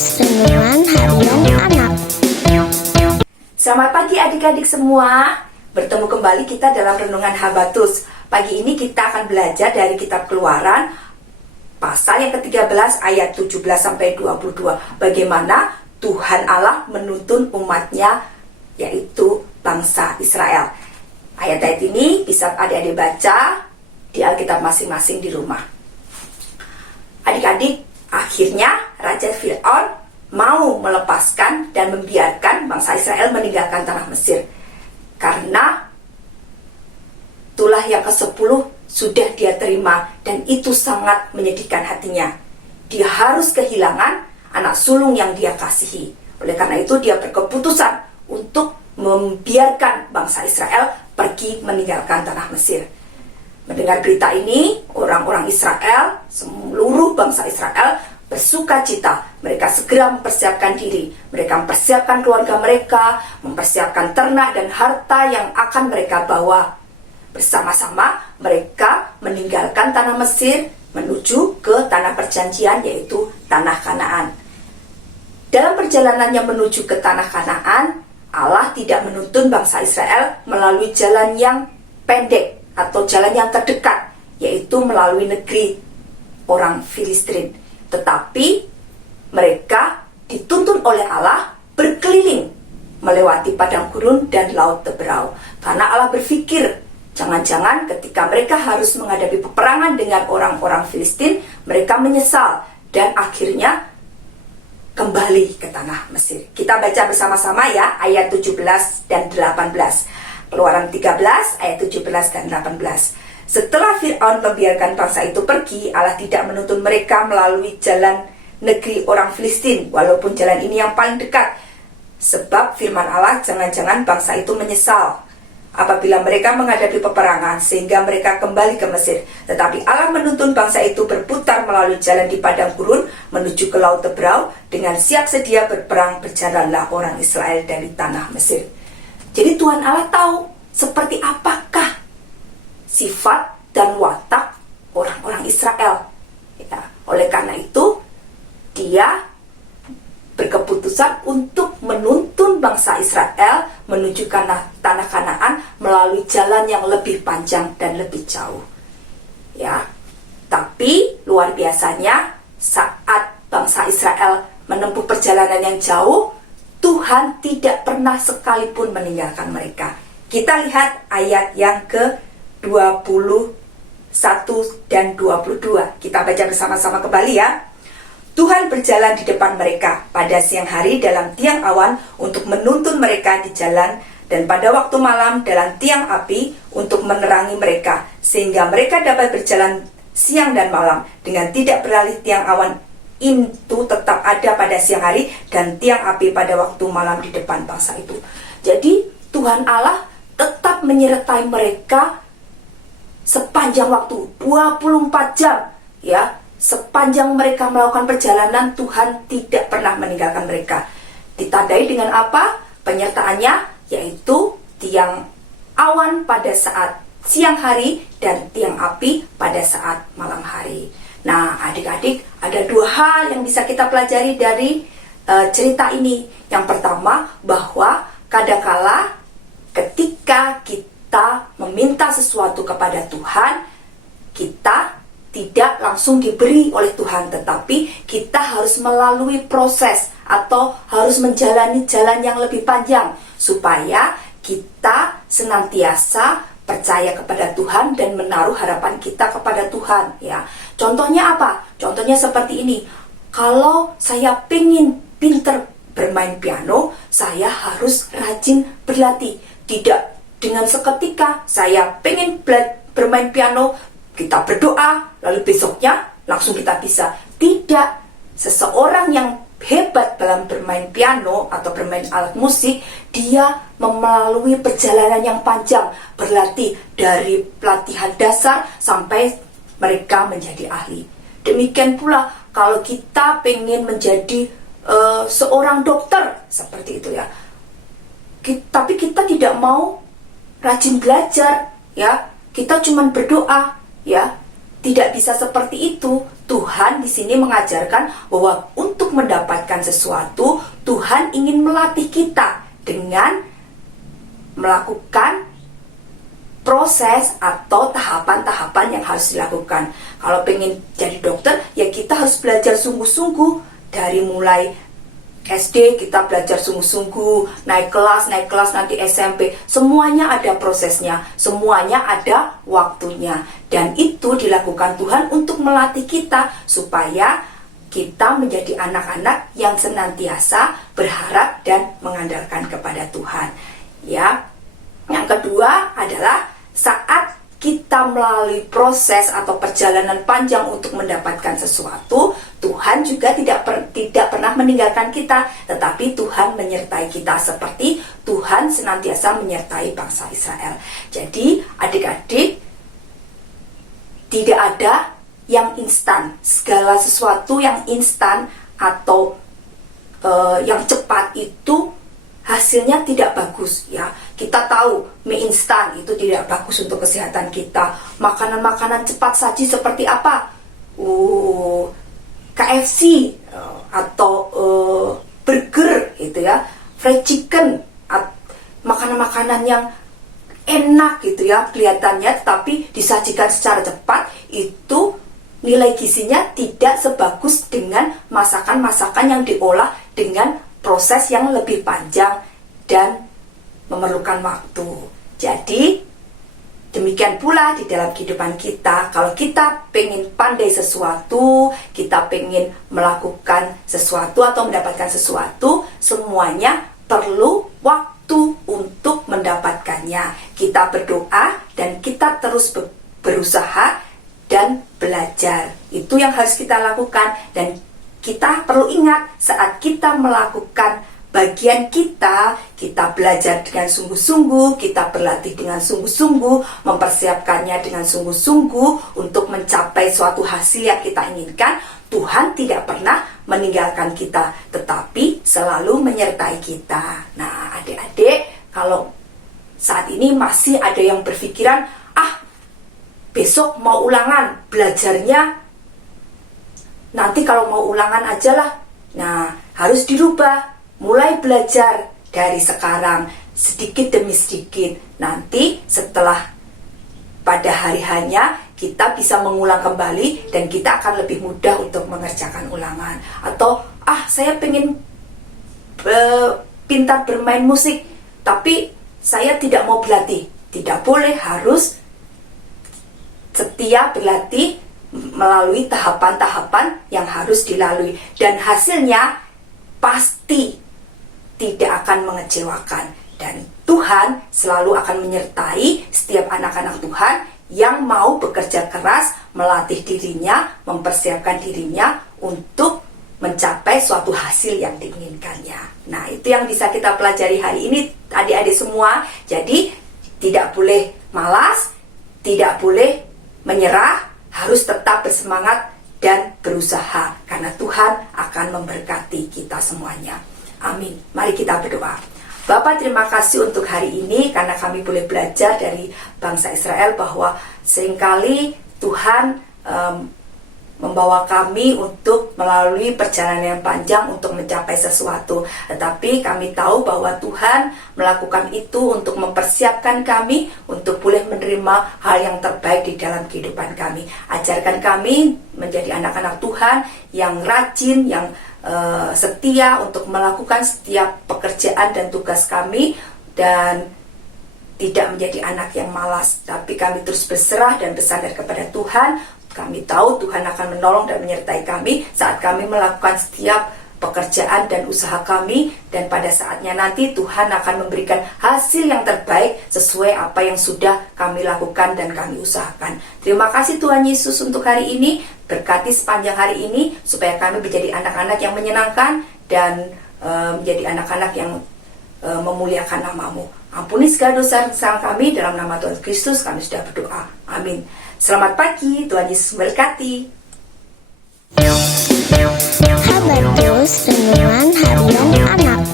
Habatus Renungan Harian Anak. Selamat pagi adik-adik semua. Bertemu kembali kita dalam Renungan Habatus. Pagi ini kita akan belajar dari kitab Keluaran pasal yang ke-13 ayat 17 sampai 22. Bagaimana Tuhan Allah menuntun umatnya, yaitu bangsa Israel. Ayat-ayat ini bisa adik-adik baca di Alkitab masing-masing di rumah. Adik-adik, akhirnya Raja Fir'aun mau melepaskan dan membiarkan bangsa Israel meninggalkan tanah Mesir. Karena tulah yang ke-10 sudah dia terima dan itu sangat menyedihkan hatinya. Dia harus kehilangan anak sulung yang dia kasihi. Oleh karena itu dia berkeputusan untuk membiarkan bangsa Israel pergi meninggalkan tanah Mesir. Mendengar berita ini, orang-orang Israel, seluruh bangsa Israel bersuka cita. Mereka segera mempersiapkan diri. Mereka mempersiapkan keluarga mereka, mempersiapkan ternak dan harta yang akan mereka bawa. Bersama-sama mereka meninggalkan tanah Mesir menuju ke tanah perjanjian, yaitu tanah Kanaan. Dalam perjalanannya menuju ke tanah Kanaan, Allah tidak menuntun bangsa Israel melalui jalan yang pendek atau jalan yang terdekat, yaitu melalui negeri orang Filistin. Tetapi mereka dituntun oleh Allah berkeliling melewati padang gurun dan laut Teberau. Karena Allah berpikir, jangan-jangan ketika mereka harus menghadapi peperangan dengan orang-orang Filistin, mereka menyesal dan akhirnya kembali ke tanah Mesir. Kita baca bersama-sama ya ayat 17 dan 18. Keluaran 13 ayat 17 dan 18. Setelah Fir'aun membiarkan bangsa itu pergi, Allah tidak menuntun mereka melalui jalan negeri orang Filistin, walaupun jalan ini yang paling dekat. Sebab firman Allah, jangan-jangan bangsa itu menyesal apabila mereka menghadapi peperangan sehingga mereka kembali ke Mesir. Tetapi Allah menuntun bangsa itu berputar melalui jalan di padang gurun menuju ke laut Teberau. Dengan siap sedia berperang berjalanlah orang Israel dari tanah Mesir. Jadi Tuhan Allah tahu seperti apakah sifat dan watak orang-orang Israel. Ya, oleh karena itu dia berkeputusan untuk menuntun bangsa Israel menuju tanah Kanaan melalui jalan yang lebih panjang dan lebih jauh. Ya, tapi luar biasanya saat bangsa Israel menempuh perjalanan yang jauh, Tuhan tidak pernah sekalipun meninggalkan mereka. Kita lihat ayat yang ke-21 dan 22. Kita baca bersama-sama kembali ya. Tuhan berjalan di depan mereka pada siang hari dalam tiang awan untuk menuntun mereka di jalan, dan pada waktu malam dalam tiang api untuk menerangi mereka, sehingga mereka dapat berjalan siang dan malam dengan tidak beralih. Tiang awan itu tetap ada pada siang hari dan tiang api pada waktu malam di depan bangsa itu. Jadi Tuhan Allah tetap menyertai mereka sepanjang waktu 24 jam ya. Sepanjang mereka melakukan perjalanan, Tuhan tidak pernah meninggalkan mereka. Ditandai dengan apa? Penyertaannya yaitu tiang awan pada saat siang hari dan tiang api pada saat malam hari. Nah, adik-adik, ada dua hal yang bisa kita pelajari dari cerita ini. Yang pertama, bahwa kadangkala ketika kita meminta sesuatu kepada Tuhan, kita tidak langsung diberi oleh Tuhan, tetapi kita harus melalui proses atau harus menjalani jalan yang lebih panjang supaya kita senantiasa percaya kepada Tuhan dan menaruh harapan kita kepada Tuhan ya. Contohnya apa? Contohnya seperti ini. Kalau saya pengen pinter bermain piano, saya harus rajin berlatih. Tidak dengan seketika saya pengen bermain piano, kita berdoa, lalu besoknya langsung kita bisa. Tidak. Seseorang yang hebat dalam bermain piano atau bermain alat musik, dia melalui perjalanan yang panjang, berlatih dari pelatihan dasar sampai mereka menjadi ahli. Demikian pula kalau kita pengen menjadi seorang dokter, seperti itu ya. Tapi kita tidak mau rajin belajar ya. Kita cuma berdoa ya. tidak bisa seperti itu. Tuhan di sini mengajarkan bahwa untuk mendapatkan sesuatu, Tuhan ingin melatih kita dengan melakukan proses atau tahapan-tahapan yang harus dilakukan. Kalau pengen jadi dokter, ya kita harus belajar sungguh-sungguh. Dari mulai SD kita belajar sungguh-sungguh, naik kelas, nanti SMP. Semuanya ada prosesnya, semuanya ada waktunya. Dan itu dilakukan Tuhan untuk melatih kita supaya kita menjadi anak-anak yang senantiasa berharap dan mengandalkan kepada Tuhan. Ya. Yang kedua adalah saat kita melalui proses atau perjalanan panjang untuk mendapatkan sesuatu, Tuhan juga tidak pernah meninggalkan kita, tetapi Tuhan menyertai kita seperti Tuhan senantiasa menyertai bangsa Israel. Jadi adik-adik, tidak ada yang instan. Segala sesuatu yang instan atau yang cepat itu hasilnya tidak bagus, ya. Kita tahu mie instan itu tidak bagus untuk kesehatan kita. Makanan-makanan cepat saji seperti apa? KFC atau burger gitu ya, fried chicken, makanan-makanan yang enak gitu ya kelihatannya, tapi disajikan secara cepat, itu nilai gizinya tidak sebagus dengan masakan-masakan yang diolah dengan proses yang lebih panjang dan memerlukan waktu. Jadi demikian pula di dalam kehidupan kita. Kalau kita pengen pandai sesuatu, kita pengen melakukan sesuatu atau mendapatkan sesuatu, semuanya perlu waktu untuk mendapatkannya. Kita berdoa dan kita terus berusaha dan belajar. Itu yang harus kita lakukan. Dan kita perlu ingat, saat kita melakukan bagian kita belajar dengan sungguh-sungguh, kita berlatih dengan sungguh-sungguh, mempersiapkannya dengan sungguh-sungguh untuk mencapai suatu hasil yang kita inginkan. Tuhan tidak pernah meninggalkan kita, tetapi selalu menyertai kita. Nah, adik-adik, kalau saat ini masih ada yang berpikiran, besok mau ulangan, belajarnya nanti kalau mau ulangan aja lah. Nah, harus dirubah. Mulai belajar dari sekarang, sedikit demi sedikit. Nanti setelah pada hari-harinya kita bisa mengulang kembali dan kita akan lebih mudah untuk mengerjakan ulangan. Atau saya pengen pintar bermain musik, tapi saya tidak mau berlatih. Tidak boleh, harus setia berlatih melalui tahapan-tahapan yang harus dilalui. Dan hasilnya pasti tidak akan mengecewakan, dan Tuhan selalu akan menyertai setiap anak-anak Tuhan yang mau bekerja keras, melatih dirinya, mempersiapkan dirinya untuk mencapai suatu hasil yang diinginkannya. Nah, itu yang bisa kita pelajari hari ini adik-adik semua. Jadi tidak boleh malas, tidak boleh menyerah, harus tetap bersemangat dan berusaha, karena Tuhan akan memberkati kita semuanya. Amin. Mari kita berdoa. Bapa, terima kasih untuk hari ini karena kami boleh belajar dari bangsa Israel bahwa seringkali Tuhan membawa kami untuk melalui perjalanan yang panjang untuk mencapai sesuatu. Tetapi kami tahu bahwa Tuhan melakukan itu untuk mempersiapkan kami untuk boleh menerima hal yang terbaik di dalam kehidupan kami. Ajarkan kami menjadi anak-anak Tuhan yang rajin, yang setia untuk melakukan setiap pekerjaan dan tugas kami, dan tidak menjadi anak yang malas, tapi kami terus berserah dan bersandar kepada Tuhan. Kami tahu Tuhan akan menolong dan menyertai kami saat kami melakukan setiap pekerjaan dan usaha kami, dan pada saatnya nanti Tuhan akan memberikan hasil yang terbaik sesuai apa yang sudah kami lakukan dan kami usahakan. Terima kasih Tuhan Yesus untuk hari ini. Berkati sepanjang hari ini supaya kami menjadi anak-anak yang menyenangkan dan menjadi anak-anak yang memuliakan nama-Mu. Ampuni segala dosa kami, dalam nama Tuhan Kristus kami sudah berdoa. Amin. Selamat pagi, Tuhan Yesus memberkati. Habatus Renungan Harian Anak.